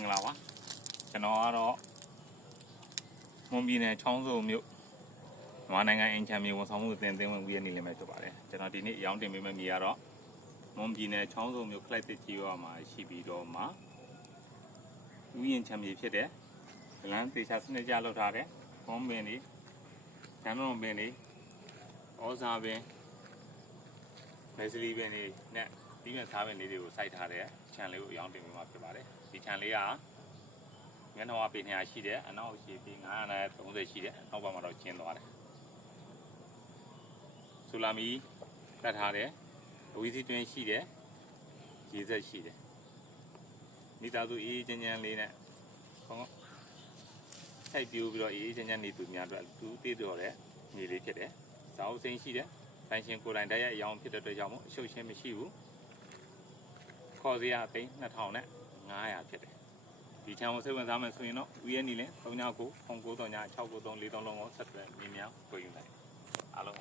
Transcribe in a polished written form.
င်္ဂလာပါကျွန်တော်ကတော့မွန်ပြည်နယ်ချောင်းစုံမြို့မြန်မာနိုင်ငံအင်ချမ်းမြေဝန်ဆောင်မှုအသင်းဝင်ဦးရဲ့နေလည်မဲ့ဖြစ်ပါတယ်ကျွန်တော်ဒီနေ့အယောင်းတင်ပေးမယ့်မြေကတော့မွန်ပြည်နယ်ချောင်းစုံမြို့ခလိုက်တစ်ကြီးရွာမှာရှိပြီးတော့မှဦးရင်ချမ်းမြေဖြစ်တဲ့လမ်းတေချာစနစ်ကြလောက်ထားတဲ့ကွန်ပင်လေးကျန်တော်ပင်လေးဩဇာပင်မဲစလီပင်လေးနဲ့ဒီမဲ့စားပင်လေးတွေကိုစိုက်ထားတဲ့ခြံလေးကိုအယောင်းတင်ပေးမှာဖြစ်ပါတယ်ဒီခြံလေးကမျက်နှာပေ200ရှိတယ်အနောက်ရှိပြီး930ရှိတယ်နောက်ဘက်မှာတော့ကျင်းသွားတယ်ဆူလာမီတတ်ထားတယ်အဝီစီတွင်းရှိတယ်ရေစက်ရှိတယ်မိသားစုအေးချမ်းချမ်းလေးနဲ့ဟောထိုက်ပြိုးပြီးတော့အေးချမ်းချမ်းနေသူများအတွက်သူတည်တော်တဲ့မြေလေးဖြစ်တယ်ဇာအုပ်စိမ်းရှိတယ်ဆိုင်ရှင်ကိုယ်တိုင်တိုက်ရိုက်အယောင်ဖြစ်တဲ့အတွက်ကြောင့်မို့အရှုပ်ရှင်းမရှိဘူးခေါ်စရာအသိန်း2500ဖြစ်တယ်ဒီချမ်းကိုစိတ်ဝင်စားမယ်ဆိုရင်တော့ဦးရဲ့နီလင်း39 0939 693 43လုံးကိုဆက်သွယ်မြင်းများကိုယူနိုင်အားလုံး